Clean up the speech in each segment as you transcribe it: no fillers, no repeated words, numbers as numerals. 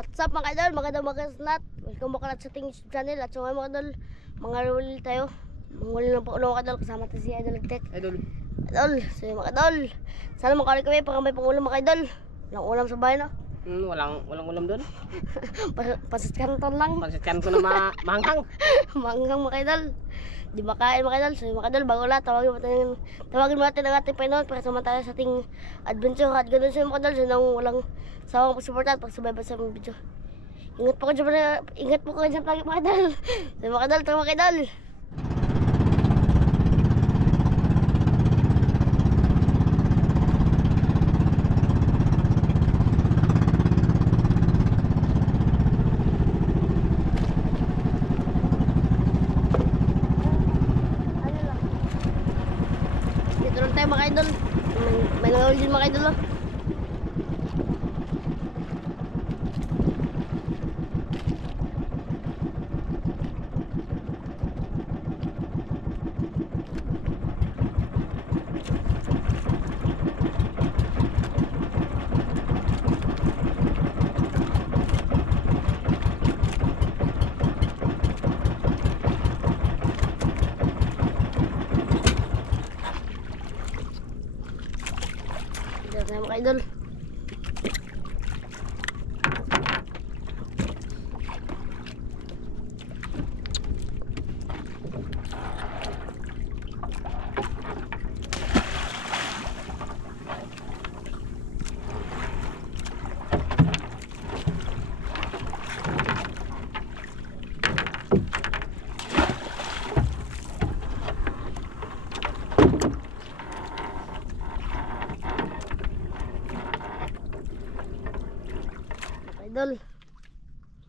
What's up mga idol, mga snat. Welcome back sa ating YouTube channel. At so mga idol, mga rewel tayo. Manguli lang po ulo mga idol, kasama tayo si Idol Tech. Idol, so mga idol, sana makali kami para may pangulam mga idol. Walang ulam sa bahay na. Walang ulam doon. Pasit kanton lang. Pasit kanton na manghang. Manghang mga idol. Di makain mga idol. So mga idol, bago lahat, tawagin mo natin ang ating Pinoy para sumantala sa ating adventure. At ganoon sa mga idol, so nang walang sawang pagsuportan, pagsubaybay sa mga video. Ingat po kayo dyan lagi mga idol. So mga idol, tara mga idol. Mga idol, may nangawil din mga idol. Mga idol,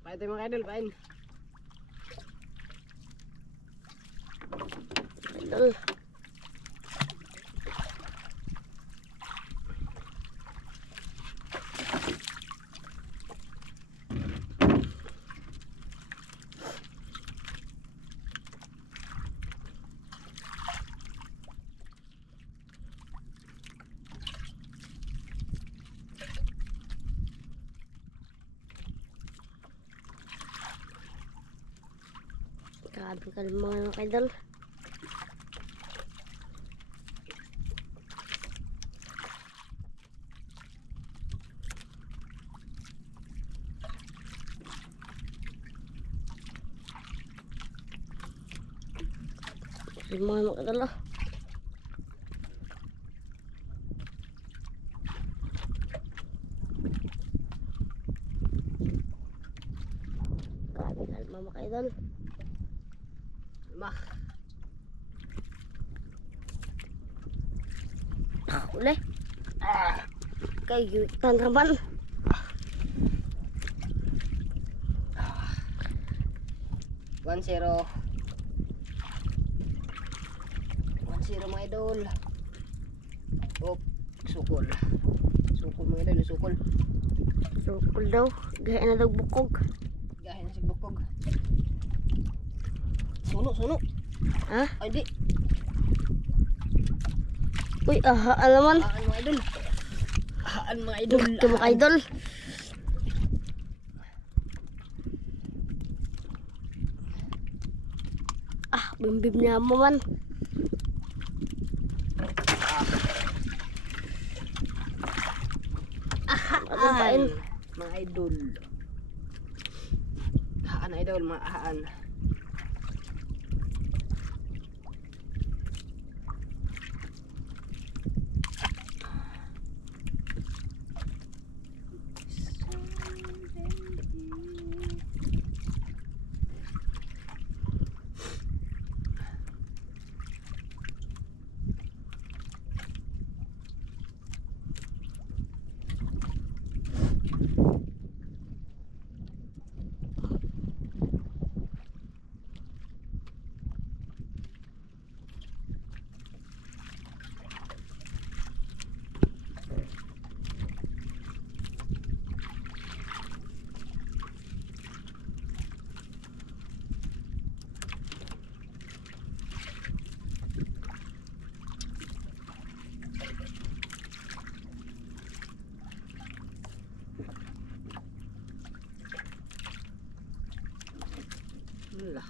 Pain tayo mga idol, pain. Idol. Grabe ka mga idol. Mga idol. Grabe ka mga idol. Mak. Uli. Kayo tanraman. 1-0 mga idol. Oh, sukol mga idol, sukol Daw, gaya na daw bukog. Gahin na si bukog. Suno. Ha? Ay di. Uy, alaman. Ahaan mga idol. Ahaan mga idol. Ito mga idol. Bimbib niya mo man. Ahaan mga idol. Ahaan idol, mga ahaan. Lah.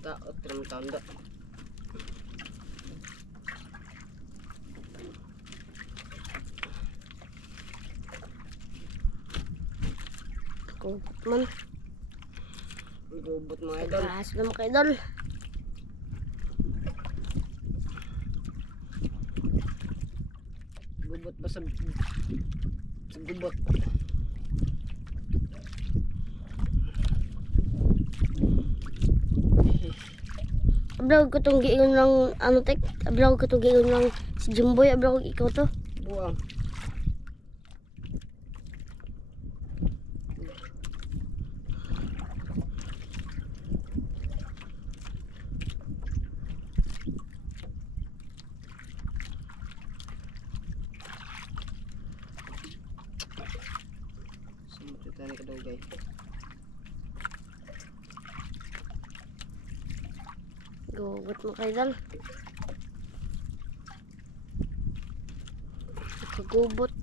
Daot ram tanda. Kubot man. Gubot mga idol. Taas na mga idol. Gubot pa sa gubot. Ablag ko itong giingon ng ano tek. Ablag ko itong giingon ng si Jimboy. Ablag ko ikaw to. Buang. Sumututan ni kadugay. Gubot mga idol. Kagubot.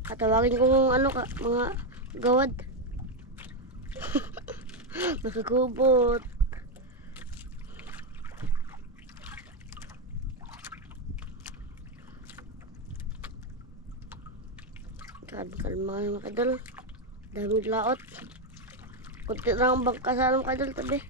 Katawagin ko kung ano ka, mga gawad. Nakagubot. Kalma mga kadol. Daming laot. Kunti lang ang bangka sa mga kadol tabi.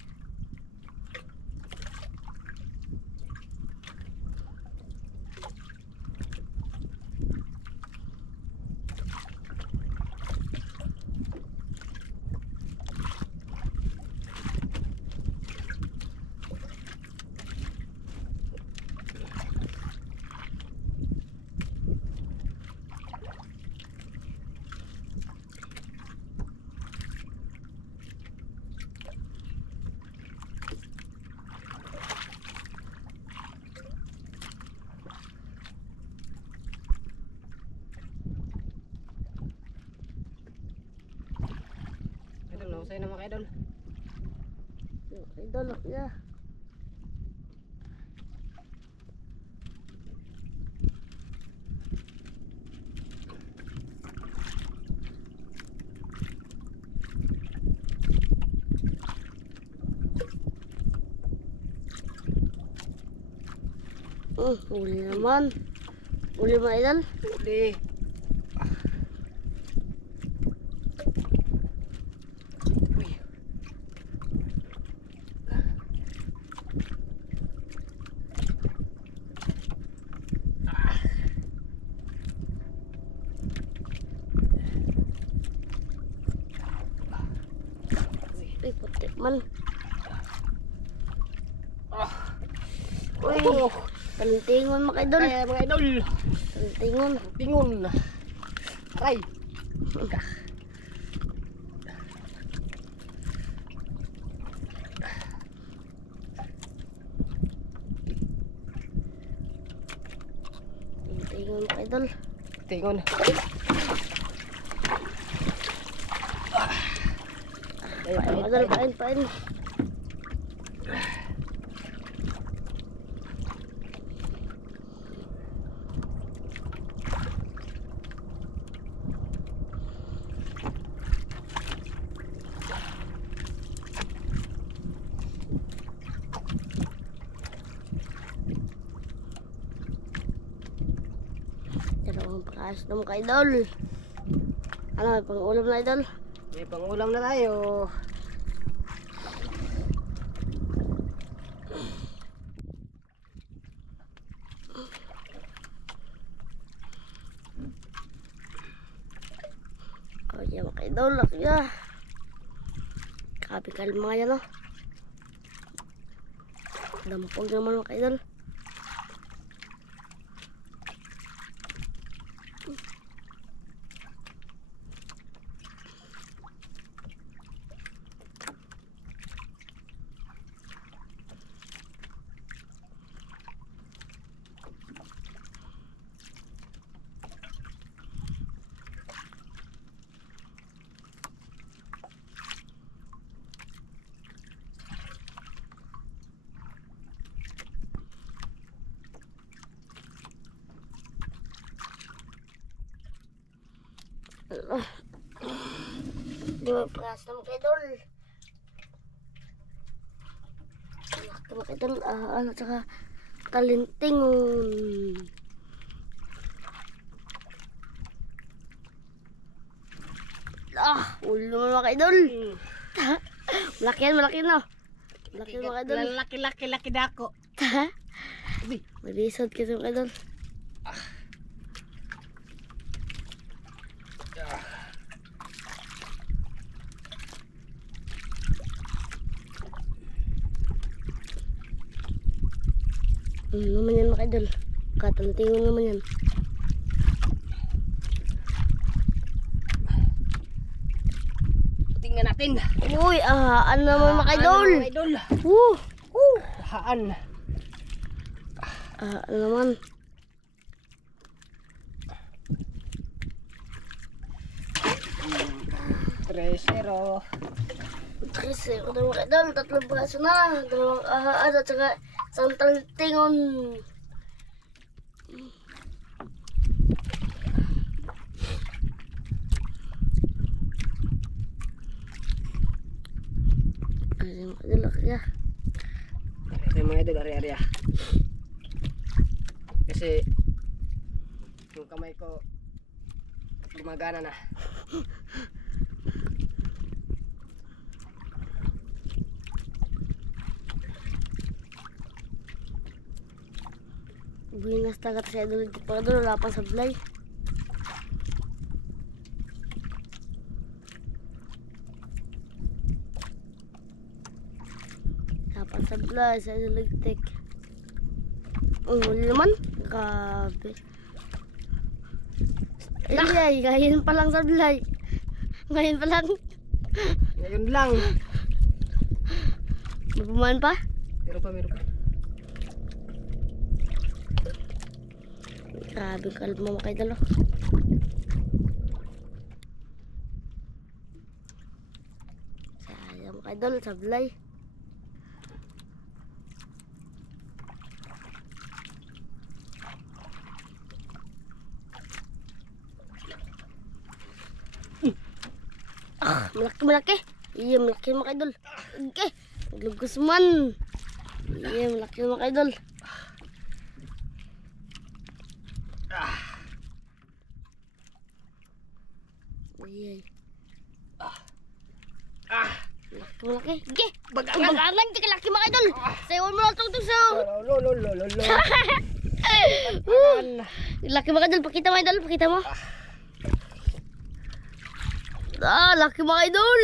Idol, nausay na mga idol. Idol, ya. Uli naman. Uli mga idol. Uli. Uy. Uy, puti man. Uy, Oh. talintingon mga idol. Kaya mga idol. Talintingon. Tingon. Aray. Talintingon mga idol. Tingon. Pain mga idol, pain, pain. Dalawang pakas na mga idol. Ano, may pang-ulam na idol? May pangulam na tayo. Oh, yeah, mga idol. Yeah. Kapi kalma yan, no? Dampog naman mga idol. Di ba pakas na mga idol? Ito mga idol, ano, tsaka talintingon. Ulo naman mga idol. Malaki yan, malaki no. Malaki yan mga idol. Laki dako. Malisod kasi mga idol. Naman yan mga idol. Katantingon naman yan. Tingnan natin. Uy, ano naman mga idol. Mga idol. Haan. Ano naman. Tresero. Tres, ako na mga idol. Tatlong braso na. Dalawang ahaan at saka isang talintingon. Ay, mga idol, laki ah. Okay mga idol, ari-ari ah. Kasi yung kamay ko gumagana na. Buhinas tagat sa idol. Di pa idol, wala pa sablay. Wala pa sablay sa idol ligtik. Huli naman. Grabe. Ay, ngayon pa lang sablay. Ngayon pa lang. Ngayon lang. Mabuman pa? Meron pa. Grabe kalma mo kay dalo. Sayang mo kay dalo, sablay. Malaki. Iya, malaki mga idol. Okay. Lugos man. Iya, malaki mga idol. Iya. Malaki. Okay. Bagangan. Tika laki mga idol. Sayawan mo lang itong saw. Lolo. Laki mga idol. Pakita mga idol. Pakita mo. Laki mga idol.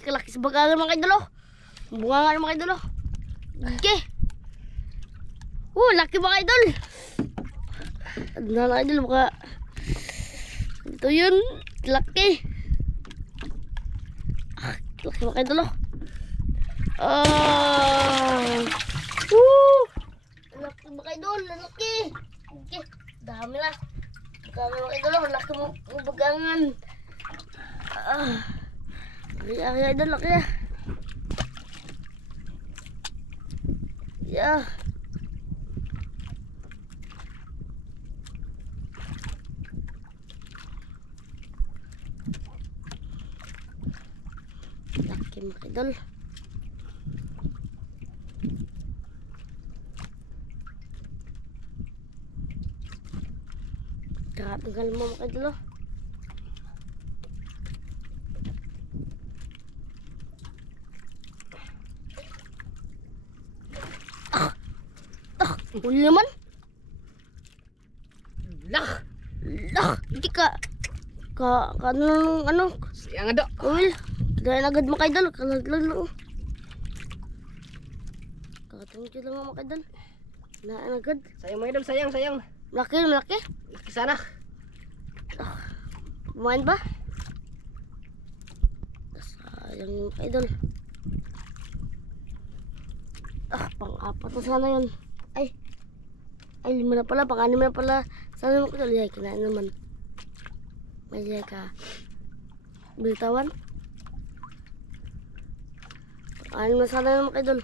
Kalaki sa bagangan mga idol. Bungangan mga idol. Okay. Laki mga idol. Ano na idol baka ito yun. Laki. Laki mga idol. Laki mga idol. Laki. Okay. Dami na. Dami mga idol. Laki mo bagangan. Laki idol. Laki ya. Yeah. Laki mga idol. Grabe kalma mga idol. Huli naman. Hindi ka ano Sayang ado. Will, dahil agad mga idol. Kalaglag lang. Kakatungkid lang mga idol. Naan agad. Sayang mga idol, sayang. Malaki. Laki sana. Kumain ba? Sayang yung mga idol. Pang-apat na sana yun. Ay, 5 na pala, pang-6 na pala. Sana mo ko tuloy, kinain naman. May ka. Bilitawan. Pang-6 na sana naman kayo dol.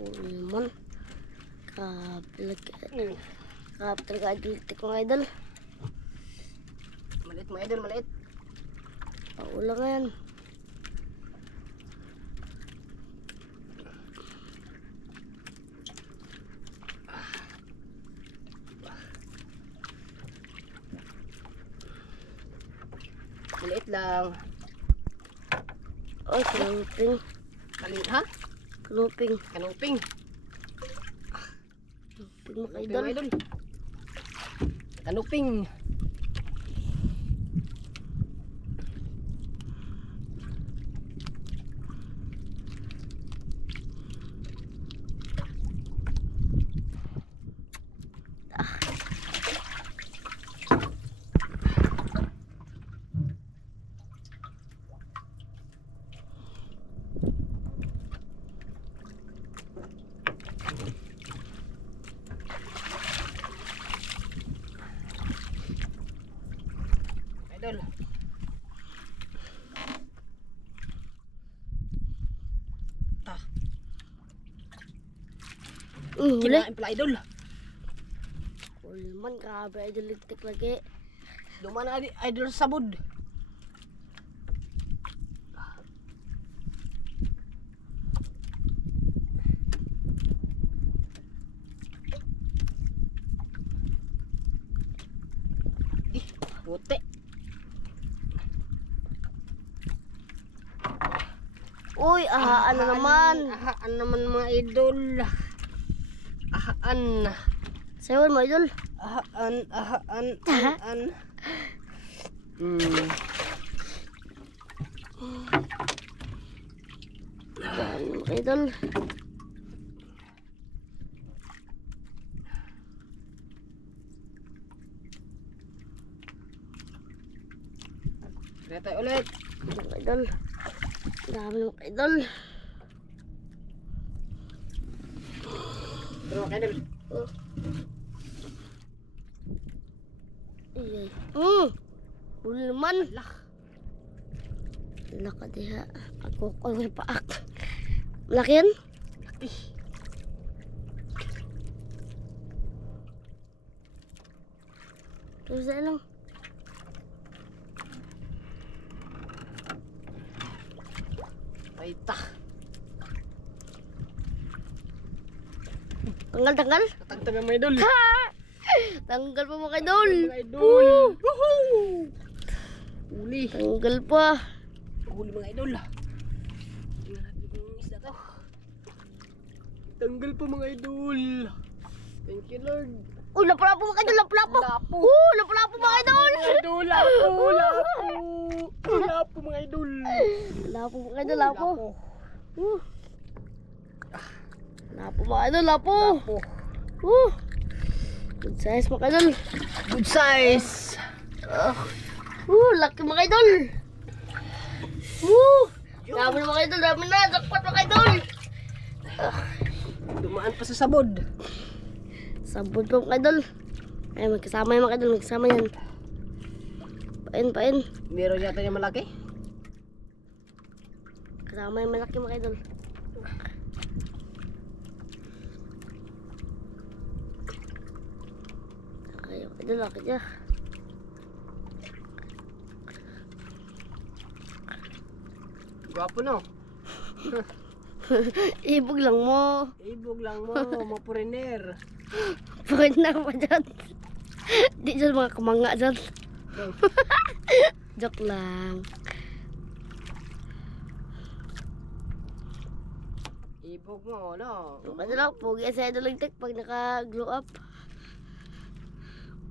Huli naman. Grabe talaga idol tik mga idol. Maliit mga idol, maliit. Paula nga yan. Maliit lang. Ay, kanuping. Maliit ha? Kanuping. Kanuping. Kanuping mga Kanuping idol. mga idol. Kanuping. Idol. Huli. Kinain pala idol. Huli naman. Grabe idol tik lagi. Duman na idol sa sabod. Puti. Uy, ahaan na naman. Ahaan naman mga idol. Ahaan. Sayon mo idol. Ahaan. Yan mga idol. Kaya tayo ulit. Mga idol. Dami mga idol. Pero mga idol. Iyay. Huli naman. Laka diha. Ako may paak. Laki yan? Terus lang. Paita. Tanggal. Tatagtagan mga idol. Tanggal pa mga idol. Mga idol. Woohoo! Uli. Tanggal pa. Huli mga idol. Tingnan natin yung isda to. Tanggal pa mga idol. Thank you Lord. Uy, lapu-lapu mga idol, lapu-lapu. Lapu. Lapu-lapu mga idol. Mga idol, lapu. Lapu mga idol. Lapu mga idol, lapu. Lapu mga idol, lapu. Lapu. Good size mga idol. Good size. Laki mga idol. Dami na mga idol, dami na. Jackpot mga idol. Dumaan pa sa sabod. Sabod po mga idol. Ay, magkasama yan mga idol, magkasama yan. Pain. Meron yata yung malaki. Kasama yung malaki mga idol. Ay, mga idol, laki dyan. Gwapo no. Ibog lang mo. Ibog lang mo, mga foreigner. Pagod na pa dyan. Di dyan mga kamanga dyan. Joke lang. Ibog mo, no? Ano lang, pogi yan sa idol tek pag naka-glow up.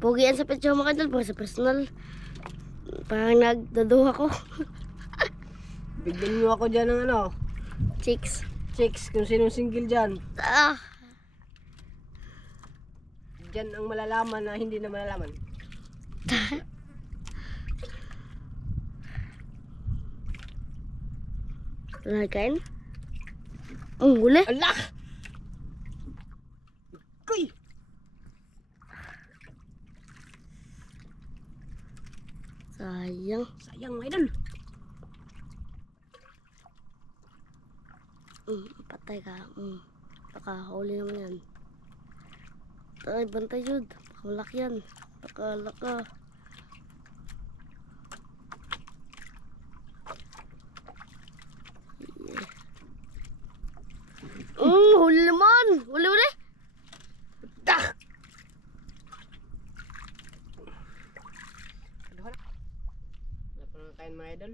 Pogi yan sa picture mga idol, pero sa personal. Parang nagdaduha ko. Bigyan nyo ako dyan ng ano, Chicks. chicks, kung sinong single dyan. Ah! Dyan ang malalaman na hindi na malalaman. Nakain? Huli. Allah! Kuy! Sayang. Sayang mga idol. Patay ka. Nakahuli naman yan. Ay, bantay yun. Pakalak yan. Pakalaka. Huli naman. Huli. Tak! Wala pa nang kain mga idol.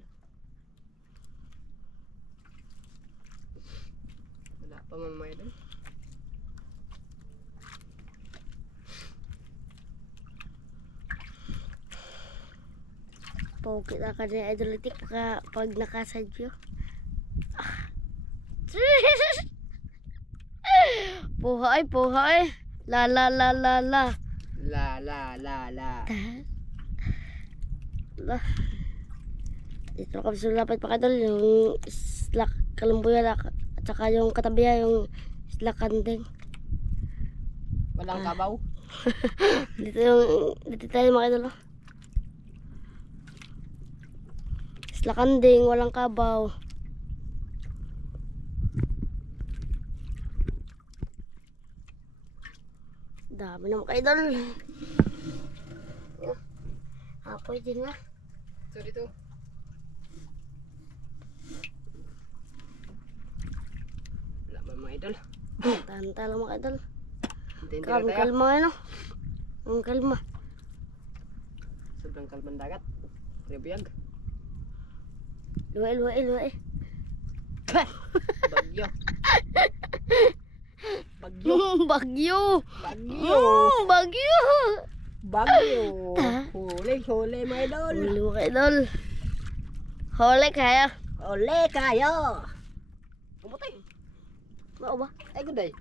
Wala pa man mga idol. Pogi na ka na idolitik pag nakaside view. Puhay. La. La. La. Dito kami sa lapit pa kadol yung isla Kalumbuya at saka yung katabiya yung isla Kandeng. Walang kabaw. Dito tayo mga idol. Isla Kandeng, walang kabaw. Dami na mga idol. Apoy din na. So dito. Wala ba mga idol? Tanta lang mga idol. Hintay na Grabe tayo. kalma ano. Ang kalma. Sobrang kalmang dagat. Tribuyag. Luwai. Bagyo. Bagyo. Bagyo. Bagyo. Bagyo. Huli mga idol. Huli mga idol. Huli kaya. Ole kayo. Kumutay. Mao ba? Ay guday.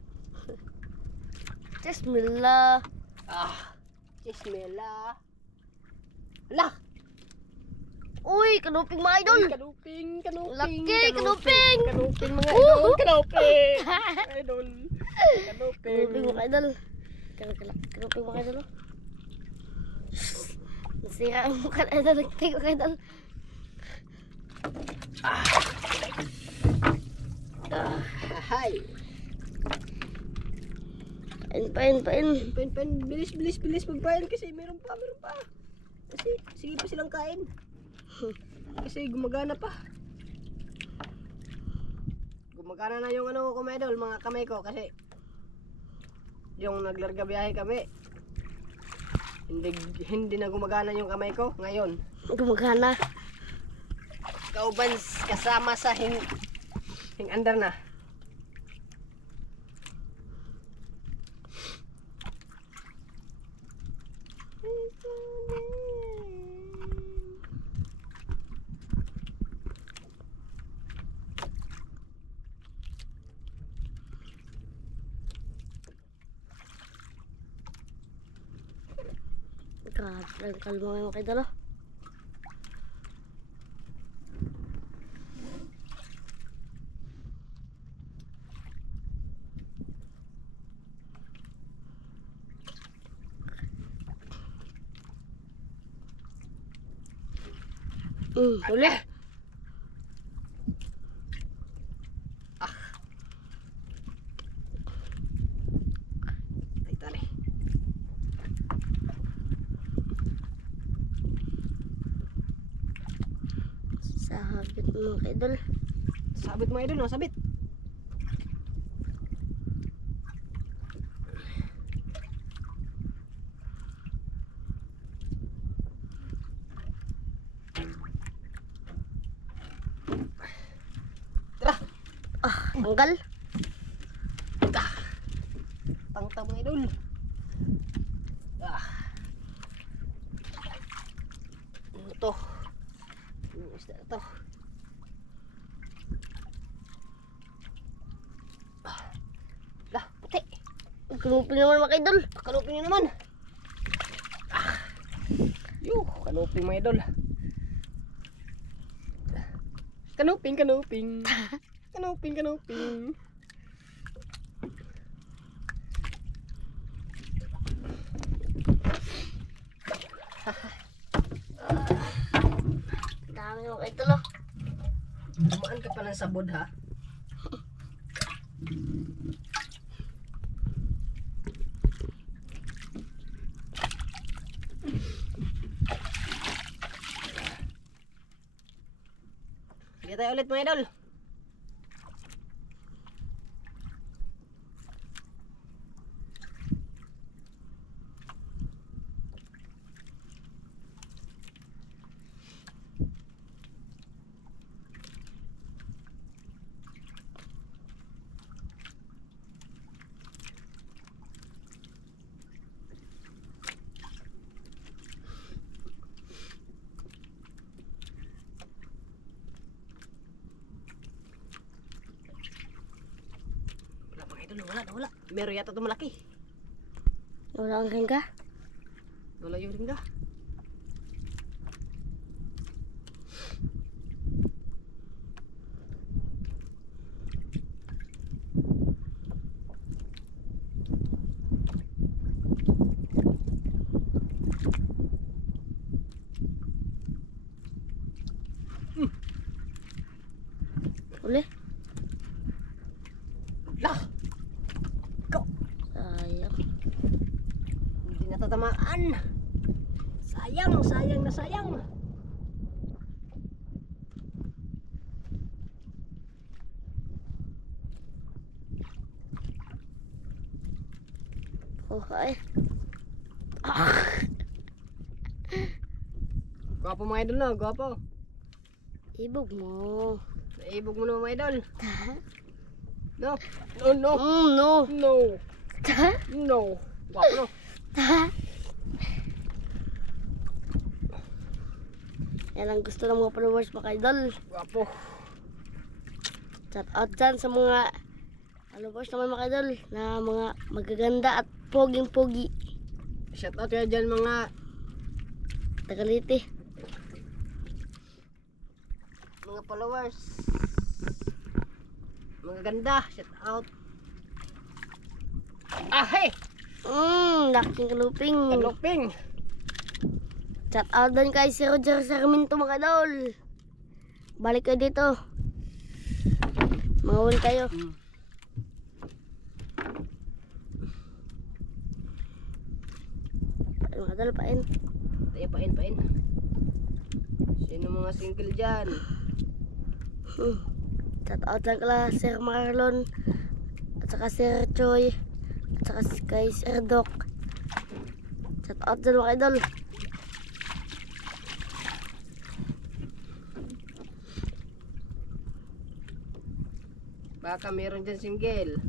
Bismillah. Chismela. Ala. Uy, kanuping mga idol. Kanuping. Laki, kanuping. Kanuping mga idol. Kanuping. Idol. Kanuping Kanuping. mga idol. Kanuping mga idol. Nasira ang mukha na idol. Nagtay mga idol. Hay. Pain. Pen. Bilis magpain kasi meron pa. Kasi sige pa silang kain. Kasi gumagana pa. Gumagana na yung ano ko mga idol, mga kamay ko kasi yung naglarga biyahe kami. Hindi na gumagana yung kamay ko ngayon. Gumagana. Kauban kasama sa hing under na. Grabe, kalma nga mga idol. Huli. Ay tali. Sabit mga idol. Sabit mga idol, no? Sabit. Tara. Tanggal. Tangtang mga idol. Ito. Yung isda na to. Lah, puti. Kanuping naman mga idol. Kanuping na naman. Kanuping mga idol. Kanuping. Kanuping. Dami mga idol. Dumaan ka pa ng sabod ha. Kaya tayo ulit mga idol. Wala mga idol, wala. Meron yata ito malaki. Wala ang ringga. Wala yung ringga. Uli. Lah! Go! Sayang. Hindi natatamaan. Sayang na sayang. Oh, ay. Gwapo mga idol na, gwapo. Ibog mo. Naibog mo na mga idol. Ta? No. No. No. Ta? No. Gwapo no. Ta? Yan ang gusto ng mga followers mga idol. Gwapo. Shout out dyan sa mga followers naman mga idol na mga magaganda at poging-pogi. Shout out kaya dyan mga Tagaliti. followers. Mga ganda. Shout out. Ah, hey! Laking kaluping. Kaluping. Shout out din kay si Roger Sarmiento mga idol. Balik kayo dito. Mawal kayo. Mga idol, pain. Tayo pain. Sino mga single dyan? Shout out lang kala Sir Marlon at saka Sir Choi at saka kay Sir Doc. Shout out dyan mga idol. Baka meron dyan single.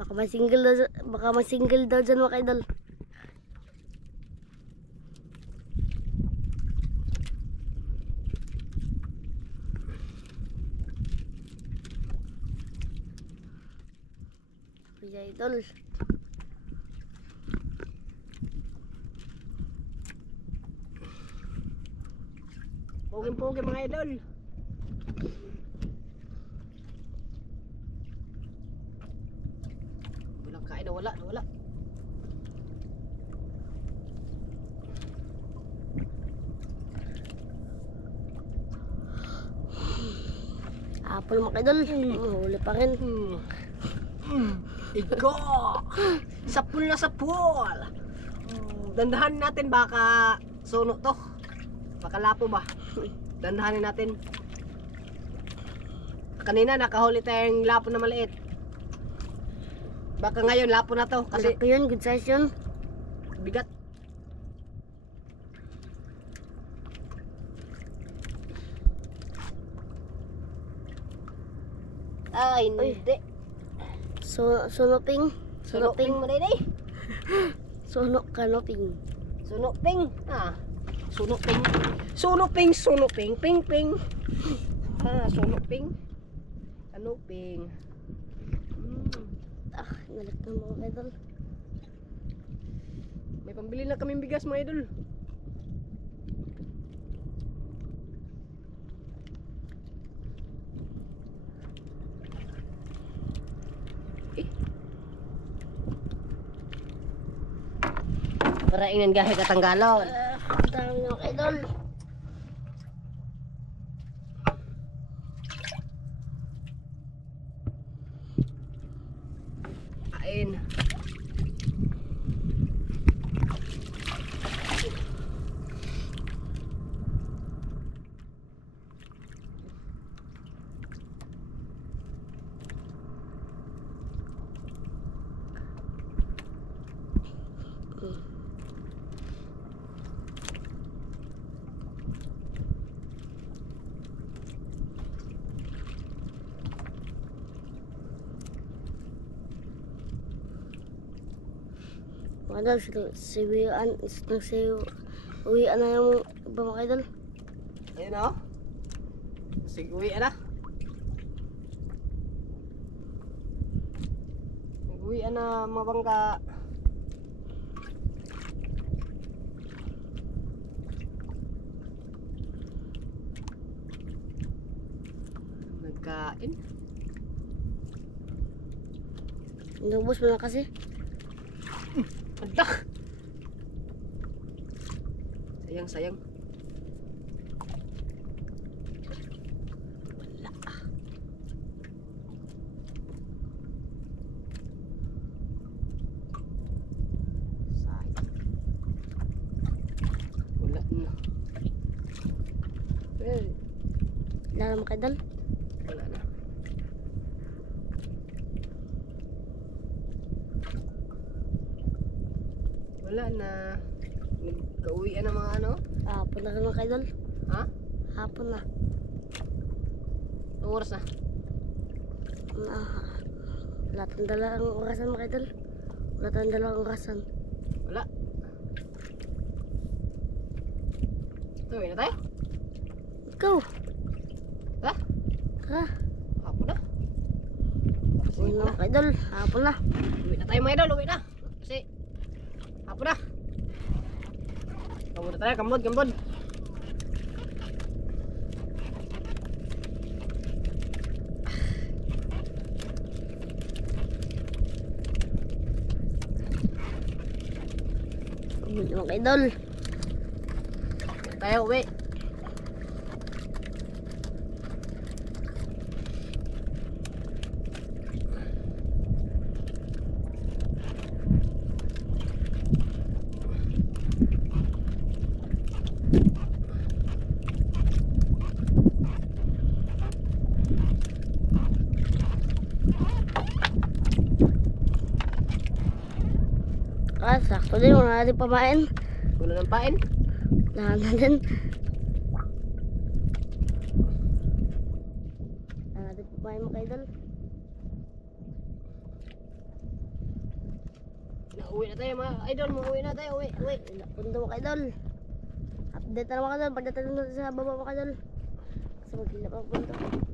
Baka masingle daw dyan mga idol. Kuya idol. Poging mga idol. Walang kain na wala. Apple mga idol. Huli pa rin. Igo! Sapul na sapul! Dandahanin natin baka suno to. Baka lapo ba? Dandahanin natin. Kanina nakahuli tayong lapo na maliit. Baka ngayon lapo na to kasi Malaki yun, good size yun. bigat. Ay, hindi. Sunoping. Sunuping mo rin eh. Sunok kanoping. Sunuping. Ah. Sunuping. Ping. Ah, sunuping. Sunuping. Nalit na mga idol. May pambili na kaming bigas mga idol. Para ingin gahe katanggalon. Ang dami ng idol. Kain. Mga idol, uwian na yung iba mga idol. Ayun na, oh. Sige, uwi na. Uwi na mga bangka. Nagkain. Inubos mo na kasi. Adak. Sayang. Wala. Sayang. Wala na. Wala na mga idol. Wala na. Wala na. Nagka-uwian ng mga ano? Hapon na mga idol. Ha? Hapon na. Anong oras na? Wala tayong dalang orasan mga idol. Wala tayong dalang orasan. Wala. Uwi na tayo? Ikaw! Ha? Ha? Hapon na. Uwi na mga idol. Hapon na. Uwi na tayo mga idol. Uwi na. Kasi hapon na. Kamod na tayo. Kambod. Uwi na mga idol. Uwi na tayo. Uwi. Sakto din. Wala natin pamain. Wala ng pain. Wala na din. Wala natin pamain mga idol. Uwi na tayo mga idol. Uwi na tayo. Uwi. Wala pundo mga idol. Update na mga idol. Pagdating natin sa baba mga idol. Kasi maghilap ang pundo.